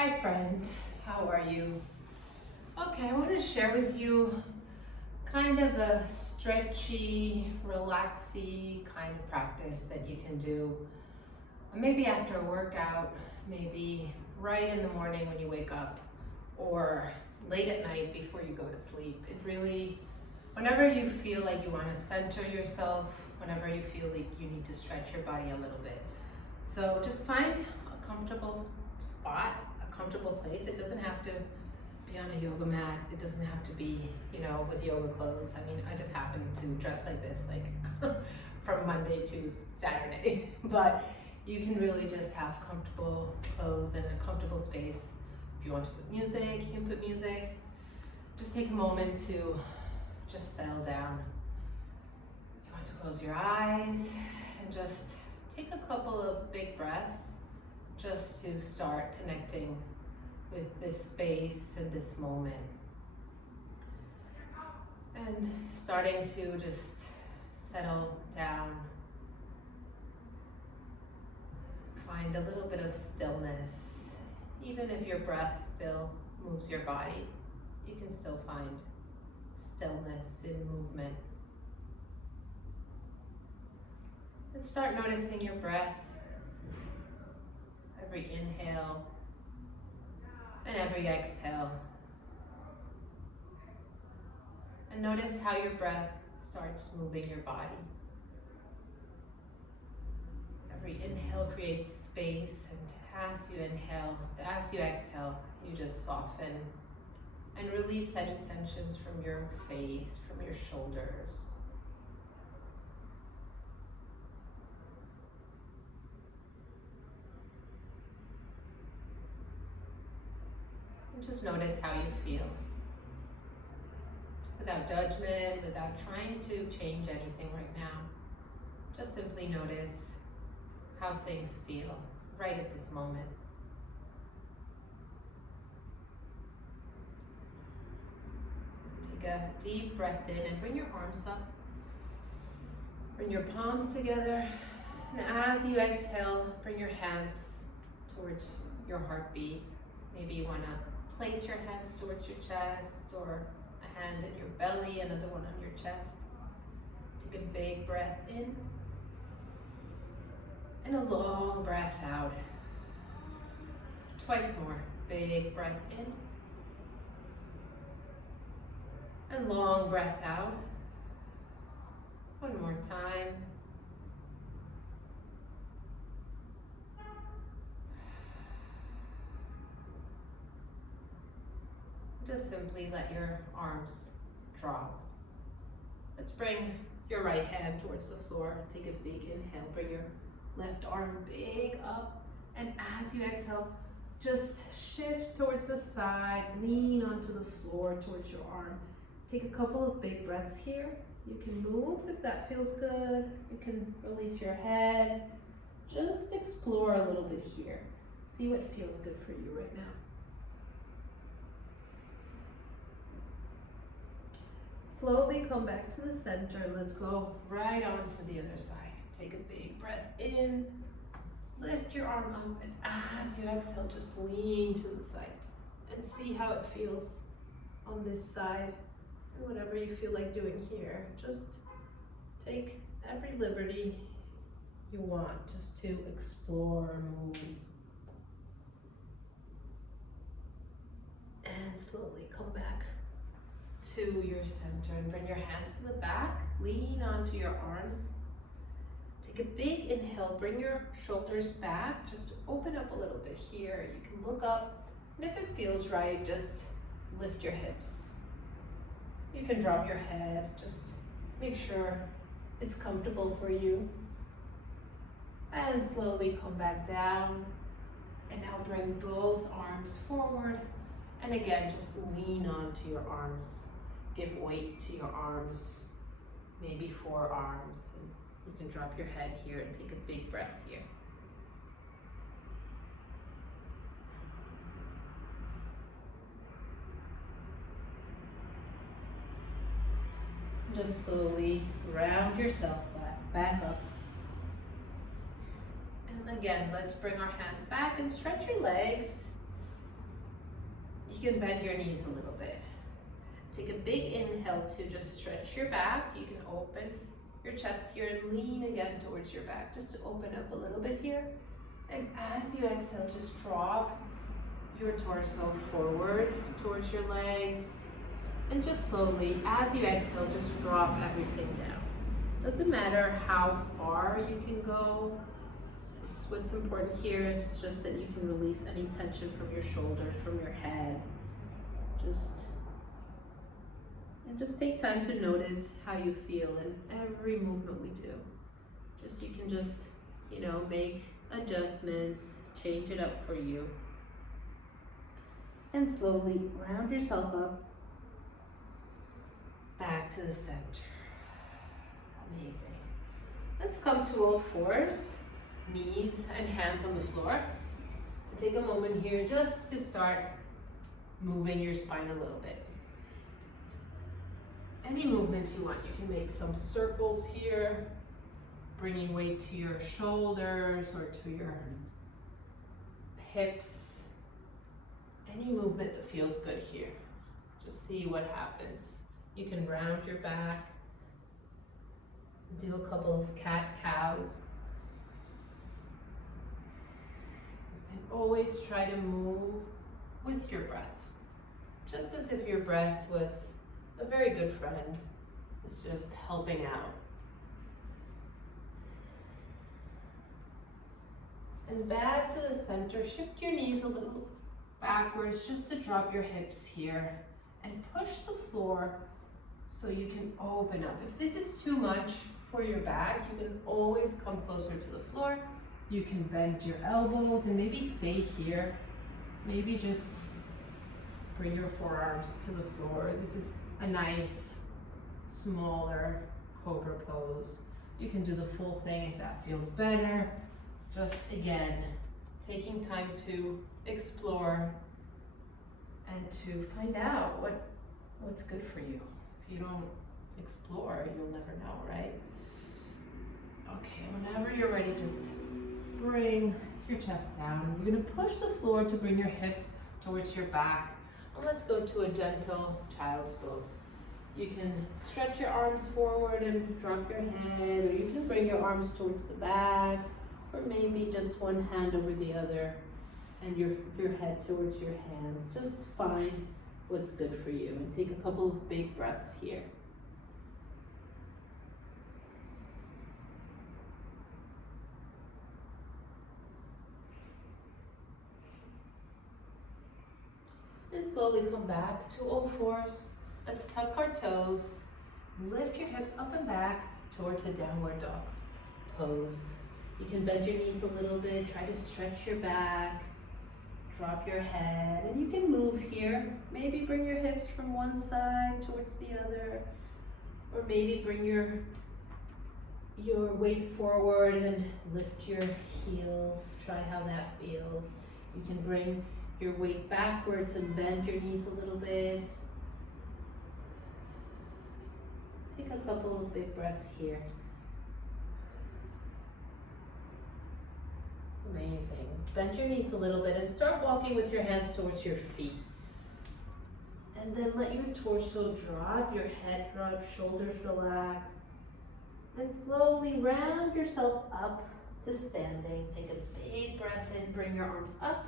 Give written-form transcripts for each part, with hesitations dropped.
Hi friends, how are you? Okay, I want to share with you kind of a stretchy, relaxy kind of practice that you can do. Maybe after a workout, maybe right in the morning when you wake up, or late at night before you go to sleep. It really, whenever you feel like you want to center yourself, whenever you feel like you need to stretch your body a little bit. So just find a comfortable spot, a comfortable place. It doesn't have to be on a yoga mat. It doesn't have to be, with yoga clothes. I mean, I just happen to dress like this, like from Monday to Saturday. But you can really just have comfortable clothes and a comfortable space. If you want to put music, you can put music. Just take a moment to just settle down. If you want to close your eyes and just take a couple of big breaths just to start connecting with this space and this moment. And starting to just settle down. Find a little bit of stillness. Even if your breath still moves your body, you can still find stillness in movement. And start noticing your breath, every inhale and every exhale. And notice how your breath starts moving your body. Every inhale creates space, and as you inhale, as you exhale, you just soften and release any tensions from your face, from your shoulders. And just notice how you feel. Without judgment, without trying to change anything right now. Just simply notice how things feel right at this moment. Take a deep breath in and bring your arms up. Bring your palms together. And as you exhale, bring your hands towards your heartbeat. Maybe you want to place your hands towards your chest, or a hand in your belly, another one on your chest. Take a big breath in and a long breath out. Twice more. Big breath in and long breath out. One more time. Just simply let your arms drop. Let's bring your right hand towards the floor. Take a big inhale. Bring your left arm big up. And as you exhale, just shift towards the side. Lean onto the floor towards your arm. Take a couple of big breaths here. You can move if that feels good. You can release your head. Just explore a little bit here. See what feels good for you right now. Slowly come back to the center. Let's go right on to the other side. Take a big breath in. Lift your arm up, and as you exhale, just lean to the side and see how it feels on this side. And whatever you feel like doing here, just take every liberty you want just to explore, move. And slowly come back to your center and bring your hands to the back. Lean onto your arms. Take a big inhale. Bring your shoulders back. Just open up a little bit here. You can look up, and if it feels right, just lift your hips. You can drop your head. Just make sure it's comfortable for you. And slowly come back down. And now bring both arms forward. And again, just lean onto your arms. Give weight to your arms, maybe forearms. And you can drop your head here and take a big breath here. Just slowly round yourself back up. And again, let's bring our hands back and stretch your legs. You can bend your knees a little bit. Take a big inhale to just stretch your back. You can open your chest here and lean again towards your back just to open up a little bit here. And as you exhale, just drop your torso forward towards your legs. And just slowly, as you exhale, just drop everything down. Doesn't matter how far you can go. What's important here is just that you can release any tension from your shoulders, from your head. Just take time to notice how you feel in every movement we do. You can just, make adjustments, change it up for you. And slowly round yourself up back to the center. Amazing. Let's come to all fours, knees and hands on the floor. And take a moment here just to start moving your spine a little bit. Any movement you want. You can make some circles here, bringing weight to your shoulders or to your hips. Any movement that feels good here. Just see what happens. You can round your back. Do a couple of cat-cows. And always try to move with your breath. Just as if your breath was a very good friend. It's just helping out. And back to the center. Shift your knees a little backwards just to drop your hips here. And push the floor so you can open up. If this is too much for your back, you can always come closer to the floor. You can bend your elbows and maybe stay here. Maybe just bring your forearms to the floor. This is a nice, smaller cobra pose. You can do the full thing if that feels better. Just again, taking time to explore and to find out what's good for you. If you don't explore, you'll never know, right? Okay, whenever you're ready, just bring your chest down. You're gonna push the floor to bring your hips towards your back. And let's go to a gentle child's pose. You can stretch your arms forward and drop your head, or you can bring your arms towards the back, or maybe just one hand over the other and your head towards your hands. Just find what's good for you and take a couple of big breaths here. And slowly come back to all fours. Let's tuck our toes, lift your hips up and back towards a downward dog pose. You can bend your knees a little bit, try to stretch your back, drop your head, and you can move here. Maybe bring your hips from one side towards the other, or maybe bring your weight forward and lift your heels. Try how that feels. You can bring your weight backwards and bend your knees a little bit. Take a couple of big breaths here. Amazing. Bend your knees a little bit and start walking with your hands towards your feet. And then let your torso drop, your head drop, shoulders relax. And slowly round yourself up to standing. Take a big breath in, bring your arms up.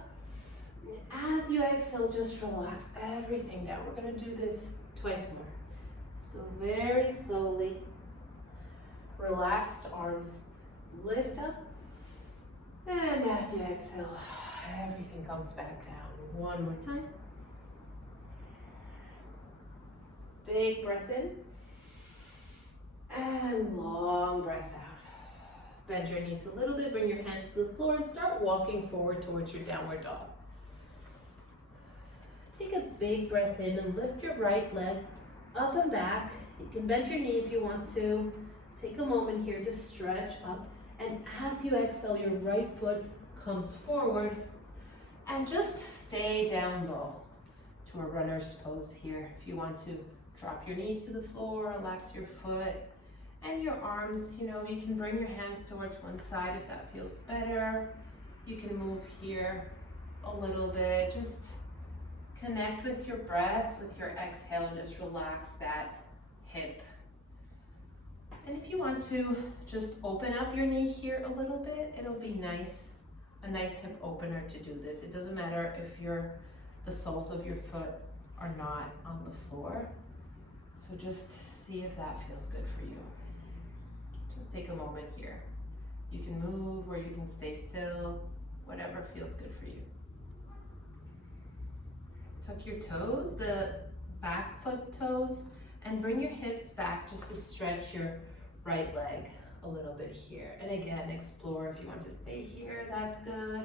As you exhale, just relax everything down. We're gonna do this twice more. So very slowly, relaxed arms lift up. And as you exhale, everything comes back down. One more time. Big breath in. And long breath out. Bend your knees a little bit, bring your hands to the floor and start walking forward towards your downward dog. Take a big breath in and lift your right leg up and back. You can bend your knee if you want to. Take a moment here to stretch up. And as you exhale, your right foot comes forward and just stay down low to a runner's pose here. If you want to drop your knee to the floor, relax your foot and your arms, you can bring your hands towards one side if that feels better. You can move here a little bit, just Connect with your breath, with your exhale, and just relax that hip. And if you want to just open up your knee here a little bit, it'll be nice, a nice hip opener to do this. It doesn't matter if the soles of your foot are not on the floor. So just see if that feels good for you. Just take a moment here. You can move or you can stay still, whatever feels good for you. Tuck your toes, the back foot toes, and bring your hips back just to stretch your right leg a little bit here. And again, explore if you want to stay here, that's good.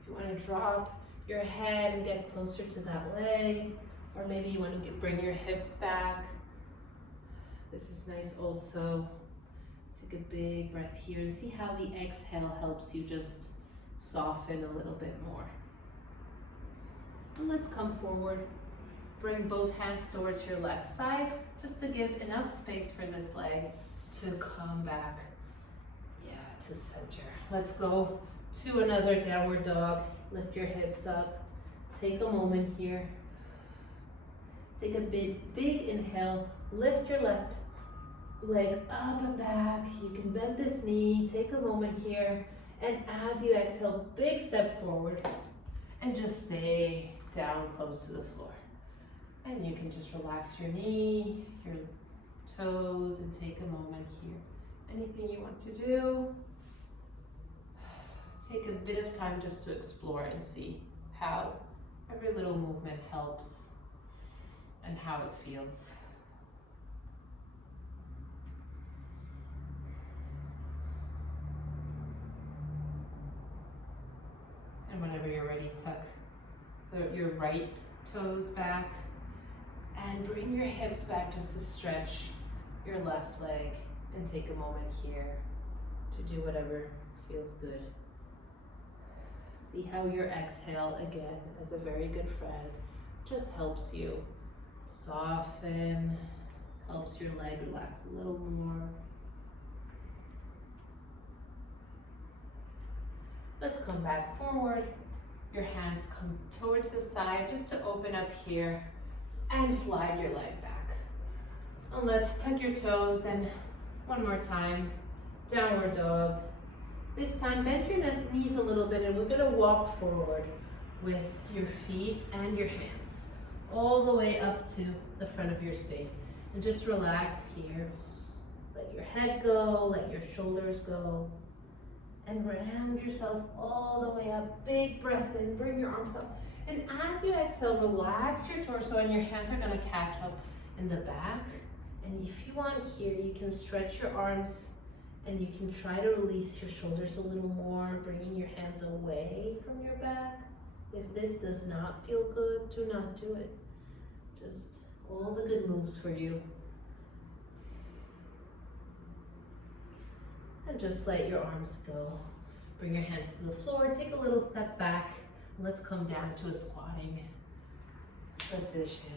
If you want to drop your head and get closer to that leg, or maybe you want to bring your hips back. This is nice also. Take a big breath here and see how the exhale helps you just soften a little bit more. And let's come forward. Bring both hands towards your left side just to give enough space for this leg to come back, to center. Let's go to another downward dog. Lift your hips up. Take a moment here. Take a big inhale. Lift your left leg up and back. You can bend this knee. Take a moment here. And as you exhale, big step forward. And just stay down close to the floor. And you can just relax your knee, your toes, and take a moment here. Anything you want to do. Take a bit of time just to explore and see how every little movement helps and how it feels. And whenever you're ready, tuck your right toes back and bring your hips back just to stretch your left leg, and take a moment here to do whatever feels good. See how your exhale, again, as a very good friend, just helps you soften, helps your leg relax a little more. Let's come back forward. Your hands come towards the side just to open up here and slide your leg back. And let's tuck your toes, and one more time, downward dog. This time, bend your knees a little bit, and we're gonna walk forward with your feet and your hands all the way up to the front of your space. And just relax here. Let your head go, let your shoulders go. And round yourself all the way up. Big breath in, bring your arms up. And as you exhale, relax your torso, and your hands are gonna catch up in the back. And if you want here, you can stretch your arms, and you can try to release your shoulders a little more, bringing your hands away from your back. If this does not feel good, do not do it. Just all the good moves for you. And just let your arms go. Bring your hands to the floor, take a little step back. Let's come down to a squatting position.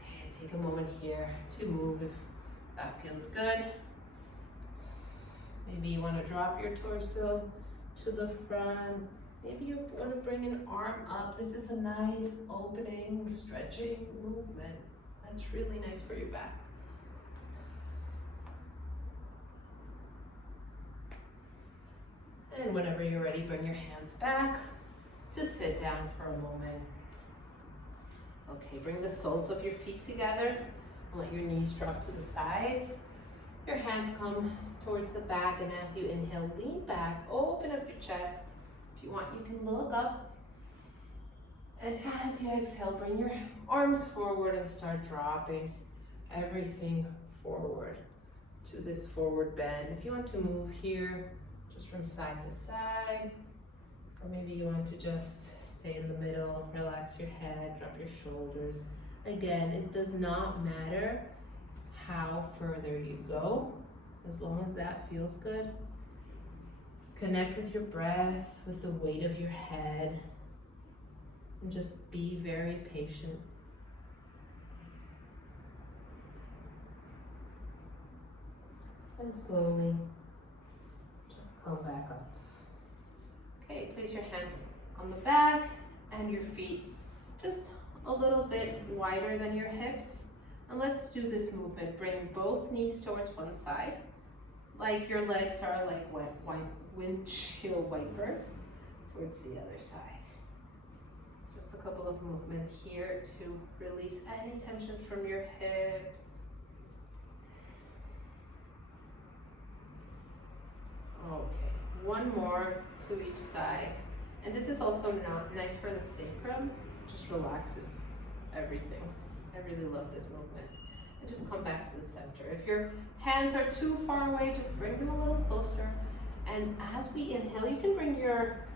Okay, take a moment here to move if that feels good. Maybe you want to drop your torso to the front. Maybe you want to bring an arm up. This is a nice opening, stretching movement. That's really nice for your back. And whenever you're ready, bring your hands back to sit down for a moment. Okay, bring the soles of your feet together. Let your knees drop to the sides. Your hands come towards the back, and as you inhale, lean back, open up your chest. If you want, you can look up. And as you exhale, bring your arms forward and start dropping everything forward to this forward bend. If you want to move here, just from side to side, or maybe you want to just stay in the middle, relax your head, drop your shoulders. Again, it does not matter how further you go, as long as that feels good. Connect with your breath, with the weight of your head, and just be very patient. And slowly, just come back up. Okay, place your hands on the back and your feet just a little bit wider than your hips. And let's do this movement. Bring both knees towards one side, like your legs are like windshield wipers towards the other side. Just a couple of movements here to release any tension from your hips. Okay, one more to each side. And this is also not nice for the sacrum, just relaxes everything. I really love this movement. And just come back to the center. If your hands are too far away, just bring them a little closer. And as we inhale, you can bring your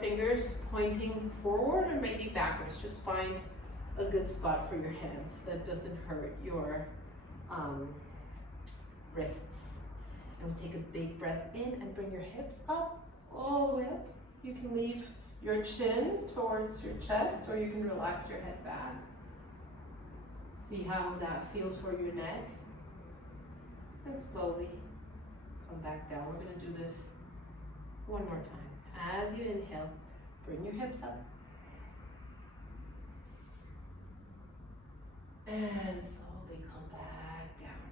fingers pointing forward or maybe backwards. Just find a good spot for your hands that doesn't hurt your wrists. And we'll take a big breath in and bring your hips up, all the way up. You can leave your chin towards your chest, or you can relax your head back. See how that feels for your neck. And slowly come back down. We're going to do this one more time. As you inhale, bring your hips up. And slowly come back down.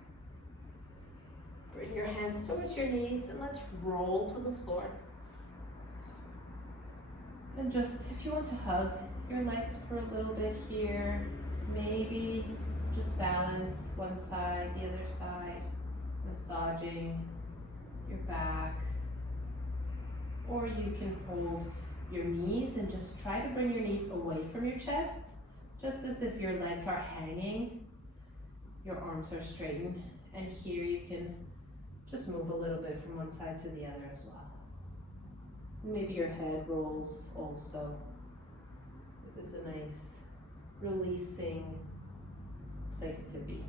Bring your hands towards your knees and let's roll to the floor. And just, if you want to hug your legs for a little bit here, maybe just balance one side, the other side, massaging your back. Or you can hold your knees and just try to bring your knees away from your chest, just as if your legs are hanging, your arms are straightened. And here you can just move a little bit from one side to the other as well. Maybe your head rolls also. This is a nice releasing place to be.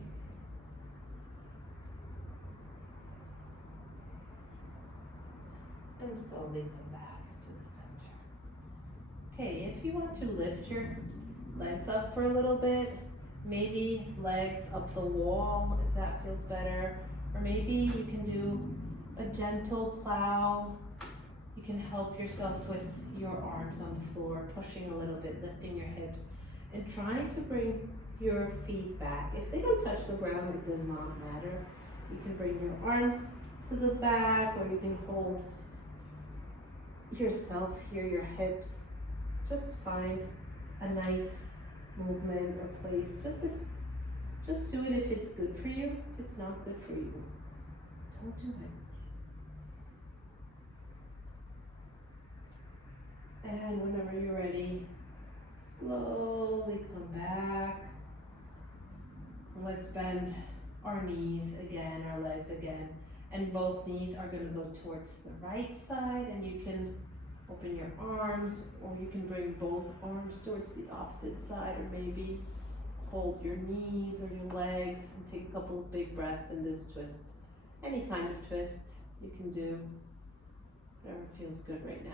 And slowly come back to the center. Okay, if you want to lift your legs up for a little bit, maybe legs up the wall if that feels better, or maybe you can do a gentle plow. You can help yourself with your arms on the floor, pushing a little bit, lifting your hips, and trying to bring your feet back. If they don't touch the ground, it does not matter. You can bring your arms to the back, or you can hold yourself here, your hips. Just find a nice movement or place. Just do it if it's good for you. If it's not good for you, don't do it. And whenever you're ready, slowly come back. Let's bend our knees again, our legs again. And both knees are going to go towards the right side, and you can open your arms, or you can bring both arms towards the opposite side, or maybe hold your knees or your legs and take a couple of big breaths in this twist. Any kind of twist you can do, whatever feels good right now.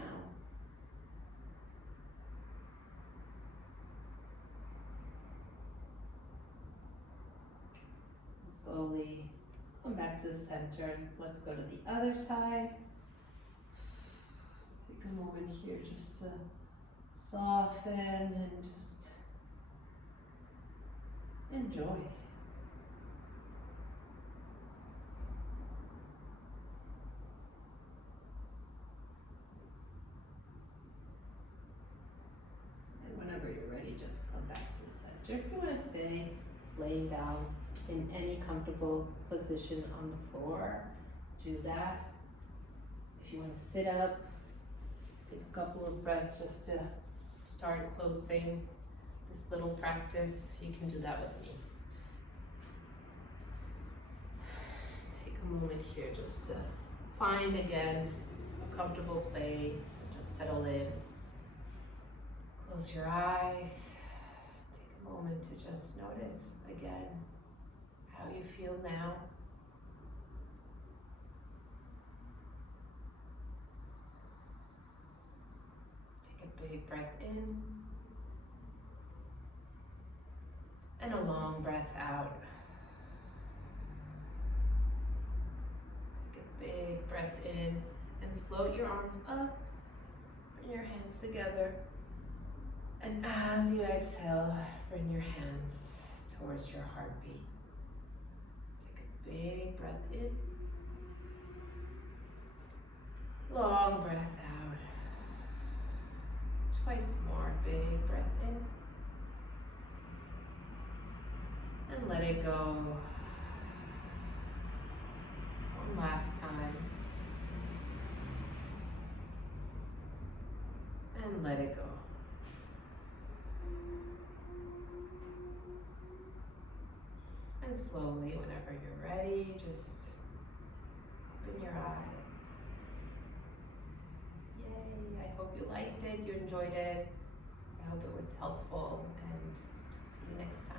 Slowly come back to the center. Let's go to the other side. Take a moment here just to soften and just enjoy. And whenever you're ready, just come back to the center. If you want to stay laying down in any comfortable position on the floor, do that. If you want to sit up, take a couple of breaths just to start closing this little practice. You can do that with me. Take a moment here just to find again a comfortable place. Just settle in. Close your eyes. Take a moment to just notice again how you feel now. Take a big breath in and a long breath out. Take a big breath in and float your arms up. Bring your hands together. And as you exhale, bring your hands towards your heartbeat. Take a big breath in. Long breath out. Twice more. Big breath in. And let it go. One last time. And let it go. And slowly, whenever you're ready, just open your eyes. Yay, I hope you liked it, you enjoyed it. I hope it was helpful, and see you next time.